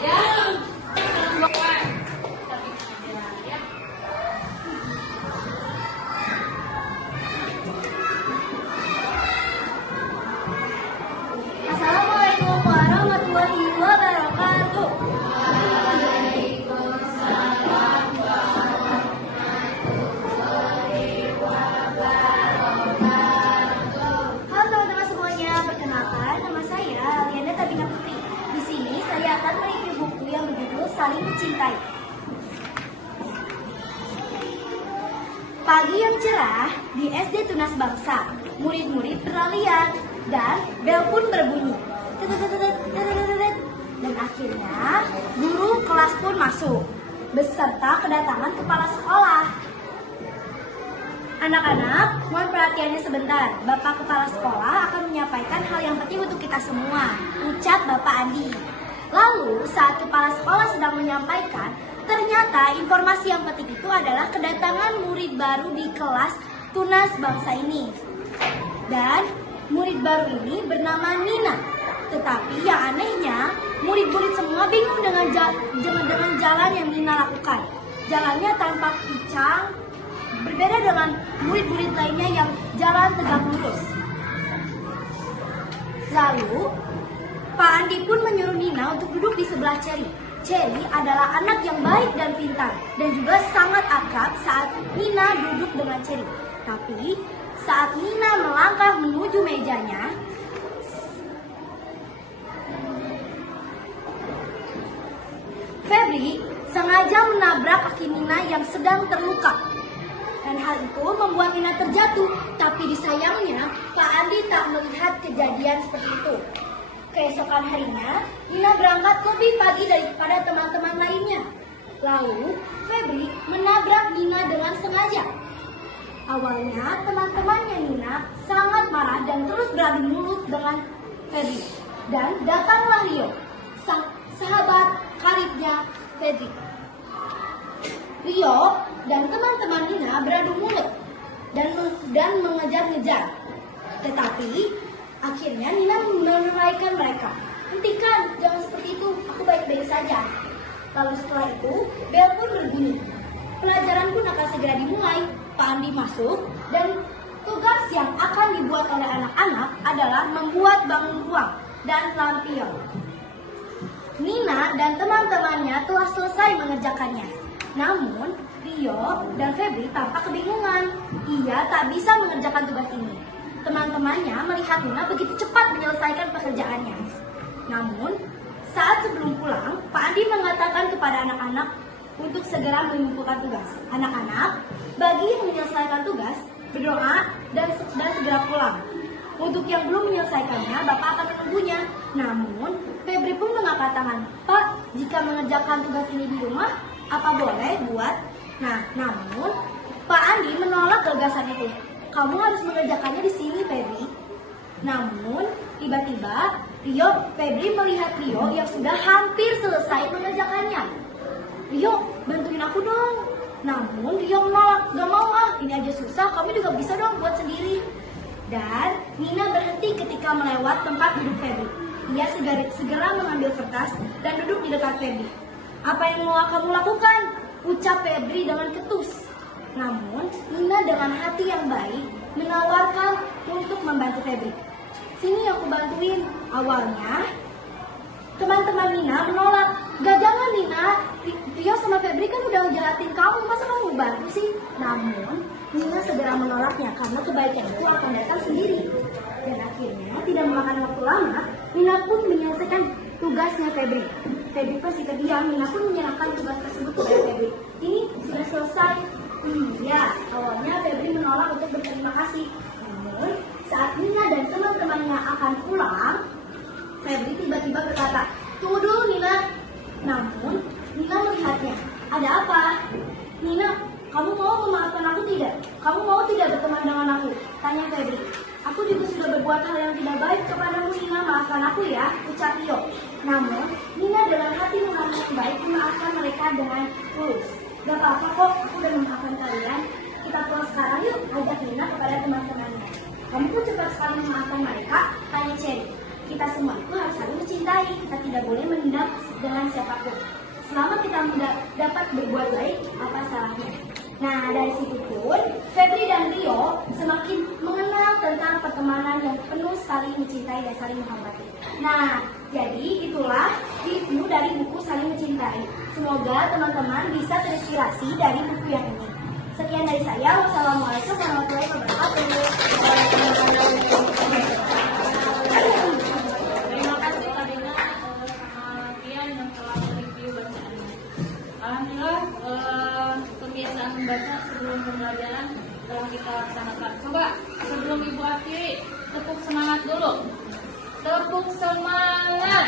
Assalamualaikum warahmatullahi wabarakatuh. Halo teman-teman semuanya, perkenalkan nama saya Aliana Tabina Putri. Di sini saya akan mereview buku yang berjudul Saling Mencintai. Pagi yang cerah di SD Tunas Bangsa, murid-murid berlarian dan bel pun berbunyi. Dan akhirnya guru kelas pun masuk beserta kedatangan kepala sekolah. Anak-anak, mohon perhatiannya sebentar. Bapak Kepala Sekolah akan menyampaikan hal yang penting untuk kita semua, ucap Bapak Andi. Lalu saat Kepala Sekolah sedang menyampaikan, ternyata informasi yang penting itu adalah kedatangan murid baru di kelas Tunas Bangsa ini. Dan murid baru ini bernama Nina. Tetapi yang anehnya, murid-murid semua bingung dengan jalan yang Nina lakukan. Jalannya tampak pincang, berbeda dengan murid-murid lainnya yang jalan tegak lurus. Lalu, Pak Andi pun menyuruh Nina untuk duduk di sebelah Cherry. Cherry adalah anak yang baik dan pintar, dan juga sangat akrab saat Nina duduk dengan Cherry. Tapi, saat Nina melangkah menuju mejanya, Febri sengaja menabrak kaki Nina yang sedang terluka. Dan hal itu membuat Nina terjatuh. Tapi disayangnya, Pak Andi tak melihat kejadian seperti itu. Keesokan harinya, Nina berangkat lebih pagi daripada teman-teman lainnya. Lalu, Febri menabrak Nina dengan sengaja. Awalnya, teman-temannya Nina sangat marah dan terus beradu mulut dengan Febri. Dan datanglah Rio, sang sahabat karibnya Febri. Rio dan teman-teman Nina beradu mulut dan mengejar-ngejar. Tetapi akhirnya Nina menurunkan mereka. Hentikan, jangan seperti itu, aku baik-baik saja. Lalu setelah itu, bel pun berbunyi. Pelajaran pun akan segera dimulai. Pak Andi masuk dan tugas yang akan dibuat oleh anak-anak adalah membuat bangun ruang dan lampion. Nina dan teman-temannya telah selesai mengerjakannya. Namun, Rio dan Febri tampak kebingungan. Ia tak bisa mengerjakan tugas ini. Teman-temannya melihat Nina begitu cepat menyelesaikan pekerjaannya. Namun, saat sebelum pulang, Pak Andi mengatakan kepada anak-anak untuk segera mengumpulkan tugas. Anak-anak, bagi yang menyelesaikan tugas, berdoa dan segera pulang. Untuk yang belum menyelesaikannya, Bapak akan menunggunya. Namun, Febri pun mengatakan, Pak, jika mengerjakan tugas ini di rumah, apa boleh buat? Namun, Pak Andi menolak gagasan itu. Kamu harus mengerjakannya di sini, Febri. Namun, tiba-tiba, Febri melihat Rio yang sudah hampir selesai mengerjakannya. Rio, bantuin aku dong. Namun, Rio menolak. Gak mau ini aja susah, kamu juga bisa dong buat sendiri. Dan Nina berhenti ketika melewat tempat duduk Febri. Ia segera mengambil kertas dan duduk di dekat Febri. Apa yang mau kamu lakukan? Ucap Febri dengan ketus. Namun, Nina dengan hati yang baik menawarkan untuk membantu Febri. Sini aku bantuin. Awalnya, teman-teman Nina menolak. Gak, jangan Nina, Rio sama Febri kan udah ngejelatin kamu, masa kamu mau bantu sih? Namun, Nina segera menolaknya karena kebaikan itu akan datang sendiri. Dan akhirnya, tidak memakan waktu lama, Nina pun menyelesaikan tugasnya Febri. Febri pun si terdiam, Nina pun menyerahkan tugas tersebut kepada Febri. Ini sudah selesai. Ya, awalnya Febri menolak untuk berterima kasih. Namun, saat Nina dan teman-temannya akan pulang, Febri tiba-tiba berkata, tunggu dulu Nina. Namun, Nina melihatnya. Ada apa? Nina, kamu mau memaafkan aku tidak? Kamu mau tidak berteman dengan aku? Tanya Febri. Aku juga sudah berbuat hal yang tidak baik kepadamu, Nina. Maafkan aku ya, ucap Rio. Namun, Nina dengan hati mengaku baik memaafkan mereka dengan tulus. Gak apa-apa kok, aku udah memaafkan kalian. Kita pulang sekarang yuk, ajak Nina kepada teman-temannya. Kamu pun cepat sekali memaafkan mereka, tanya Cherry. Kita semua itu harus saling mencintai, kita tidak boleh menendam dengan siapapun. Selama kita dapat berbuat baik, apa salahnya? Nah, dari situ pun, Febri dan Rio semakin mengenal tentang pertemanan yang penuh saling mencintai dan saling menghormati. Nah, jadi itulah review dari buku Saling Mencintai. Semoga teman-teman bisa terinspirasi dari buku yang ini. Sekian dari saya. Wassalamualaikum warahmatullahi wabarakatuh. Terima kasih Kak Dina sama Tian yang telah mereview bacaannya. Alhamdulillah kebiasaan membaca sebelum pembelajaran telah kita laksanakan. Coba sebelum Ibu akhiri tepuk semangat dulu. Tepuk semangat.